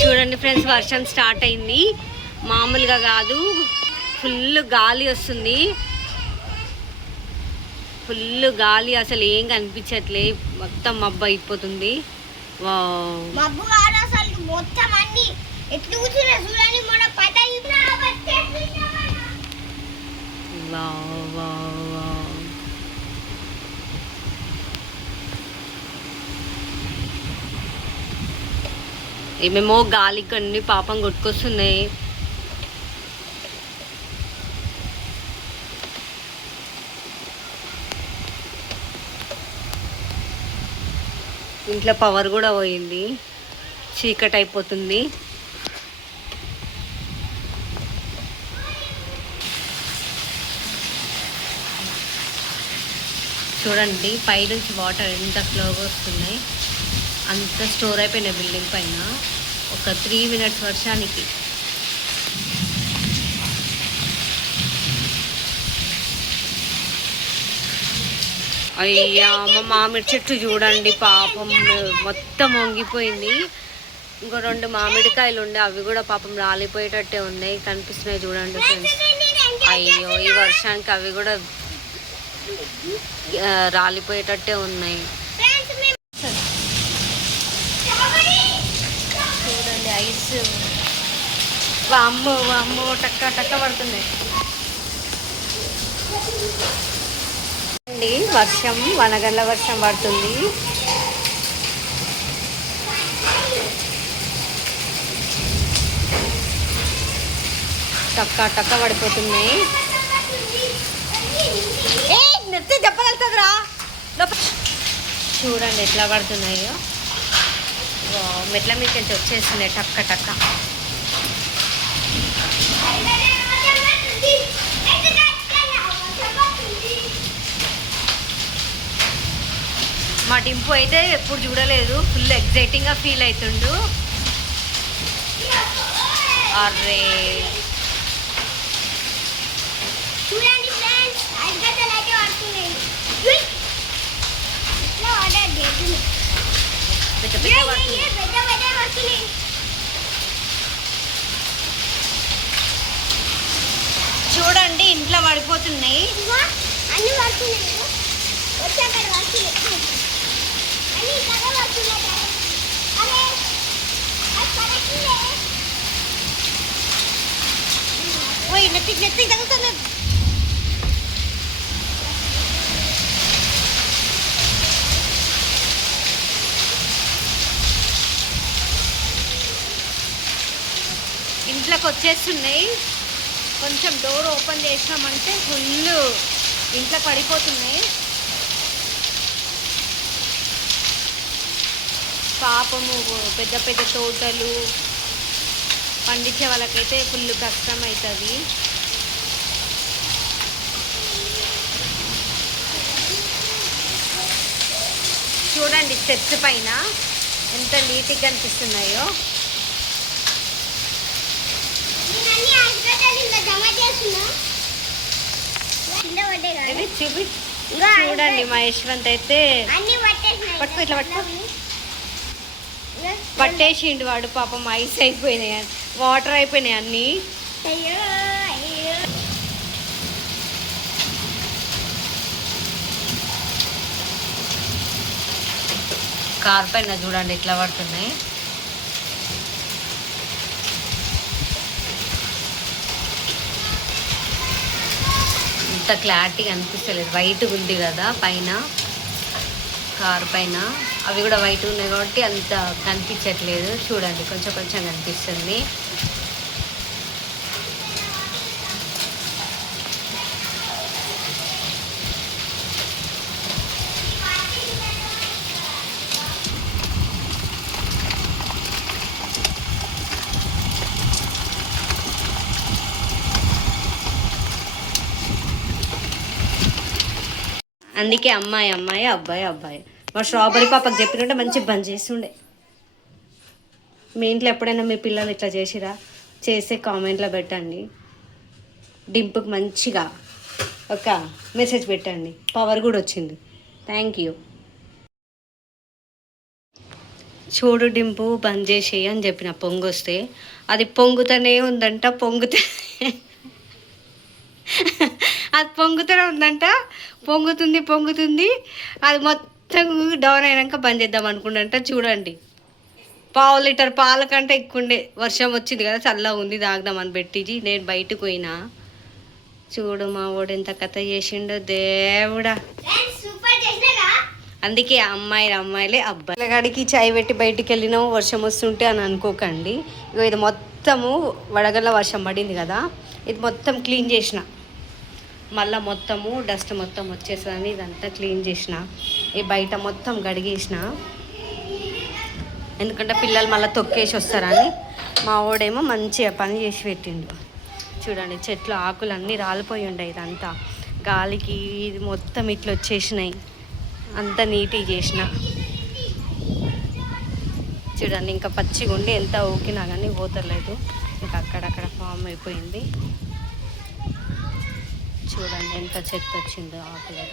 చూడండి ఫ్రెండ్స్, వర్షం స్టార్ట్ అయింది. మామూలుగా కాదు, ఫుల్ గాలి వస్తుంది. ఫుల్ గాలి, అసలు ఏం కనిపించట్లే, మొత్తం మబ్బు అయిపోతుంది. ఏమేమో గాలికి అన్ని పాపం కొట్టుకొస్తున్నాయి. ఇంట్లో పవర్ కూడా పోయింది, చీకటి అయిపోతుంది. చూడండి పైనుంచి వాటర్ ఎంత స్లోగా వస్తున్నాయి. అంత స్టోర్ అయిపోయినాయి బిల్డింగ్ పైన ఒక 3 మినిట్స్ వర్షానికి. అయ్యా, మా మామిడి చెట్టు చూడండి పాపం మొత్తం వంగిపోయింది. ఇంకో 2 మామిడికాయలు ఉండే, అవి కూడా పాపం రాలిపోయేటట్టే ఉన్నాయి, కనిపిస్తున్నాయి చూడండి ఫ్రెండ్స్. అయ్యో, ఈ వర్షానికి అవి కూడా రాలిపోయేటట్టే ఉన్నాయి. చూడండి ఐస్, అమ్మో అమ్మో టక్క టక్క పడుతున్నాయి. వర్షం, వనగండ్ల వర్షం పడుతుంది. టక్క టక్క పడిపోతున్నాయి. చెప్పగలుగుతుందిరా, చూడండి ఎట్లా పడుతున్నాయో. మెట్ల మీద నుంచి వచ్చేస్తున్నాయి టక్క టక్క. మా డింపు అయితే ఎప్పుడు చూడలేదు, ఫుల్ ఎగ్జైటింగ్గా ఫీల్ అవుతుండు. అరే చూడండి ఇంట్లో పడిపోతున్నాయి. నెత్తి నెత్తి తగ్గుతుంది. ఇంట్లోకి వచ్చేస్తున్నాయి. కొంచెం డోర్ ఓపెన్ చేసినామంటే ఫుల్ ఇంట్లో పడిపోతున్నాయి. పాపము పెద్ద పెద్ద తోటలు పండించే వాళ్ళకైతే ఫుల్ కష్టం అవుతుంది. చూడండి స్టెప్స్ పైన ఎంత నీట్గా అనిపిస్తున్నాయో. చూడండి మా యశ్వంత్ అయితే పట్టుకో, ఇట్లా పట్టుకో, పట్టేసిండు వాడు పాపం. ఐస్ అయిపోయినాయి, వాటర్ అయిపోయినాయి అన్నీ. కార్ పైన చూడండి ఎట్లా పడుతున్నాయి. ఇంత క్లారిటీగా అనిపిస్తలేదు, వైట్గా ఉంది కదా పైన కార్ పైన. అవి కూడా వైట్ ఉన్నాయి కాబట్టి అంత కనిపించట్లేదు. చూడండి కొంచెం కొంచెం కనిపిస్తుంది. అందుకే అమ్మాయి అమ్మాయి, అబ్బాయి అబ్బాయి. మా స్ట్రాబెరీ పాపకు చెప్పినట్టే మంచి బంద్ చేస్తుండే. మీ ఇంట్లో ఎప్పుడైనా మీ పిల్లలు ఇట్లా చేసిరా? చేస్తే కామెంట్లో పెట్టండి. డింపుకి మంచిగా ఒక మెసేజ్ పెట్టండి. పవర్ కూడా వచ్చింది. Thank you. చూడు డింపు బంద్ చేసేయి అని చెప్పిన పొంగు వస్తే అది పొంగుతూనే ఉందంట అది పొంగుతూనే ఉందంట పొంగుతుంది అది మొత్తం డౌన్ అయినాక బంద్ చేద్దాం అనుకుంటా. చూడండి, పావు లీటర్ పాల కంటే ఎక్కువ ఉండే. వర్షం వచ్చింది కదా, చల్లగా ఉంది, తాగుదామని పెట్టి నేను బయటకు పోయినా. చూడు మా వాడు ఎంత కథ చేసిండో దేవుడా. అందుకే అమ్మాయిలే అబ్బాయి గడికి చాయ్ పెట్టి బయటికి వెళ్ళినాము వర్షం వస్తుంటే అని అనుకోకండి. ఇగో ఇది మొత్తము వడగళ్ళ వర్షం పడింది కదా, ఇది మొత్తం క్లీన్ చేసిన. మళ్ళీ మొత్తము డస్ట్ మొత్తం వచ్చేసని ఇదంతా క్లీన్ చేసిన. ఈ బయట మొత్తం గడిగేసిన, ఎందుకంటే పిల్లలు మళ్ళీ తొక్కేసి వస్తారని. మా వాడేమో మంచిగా పని చేసి పెట్టిండు. చూడండి, చెట్లు ఆకులు అన్నీ రాలిపోయి ఉండే, ఇదంతా గాలికి ఇది మొత్తం ఇట్లా వచ్చేసినాయి. అంతా నీట్గా చేసిన. చూడండి, ఇంకా పచ్చిగా ఉండి ఎంత ఊకినా కానీ పోతలేదు, ఇంకా అక్కడక్కడ ఫామ్ అయిపోయింది. చూడండి ఎంత చెత్త వచ్చిందో ఆకులు.